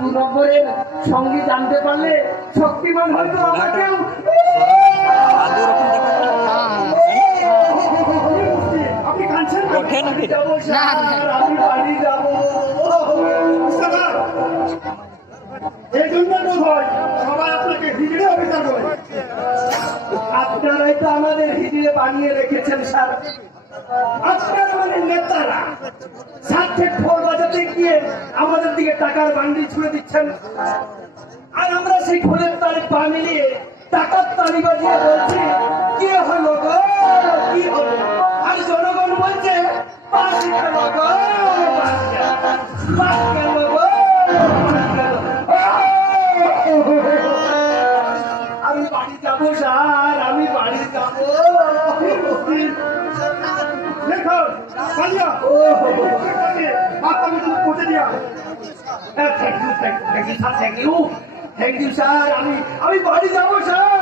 দু নম্বরের সঙ্গী জানতে পারলে শক্তিমান হয়তো আমাকেও আপনি কাঁদছেন যাবো আমি বাড়ি যাবো এই জন্য হয় সবাই আপনাকে হিজড়ে অভিযান করে আপনারাই তো আমাদের হিজড়ে বানিয়ে রেখেছেন স্যার আপনার মানে নেতারা সাথে ঢোল বাজাতে গিয়ে আমাদের দিকে টাকার বান্ডিল ছুঁড়ে দিচ্ছেন আর আমরা সেই ঢোলের তালে পা মিলিয়ে টাকার তালি বাজিয়ে বলছি কি হলো গো কি হলো আর জনগণ বলছে পাঁচ গেল গো পাঁচ গেল গো আমি বাড়ি যাবো স্যার আমি বাড়ি যাবো থ্যাংক ইউ স্যার আমি বাড়ি যাবো স্যার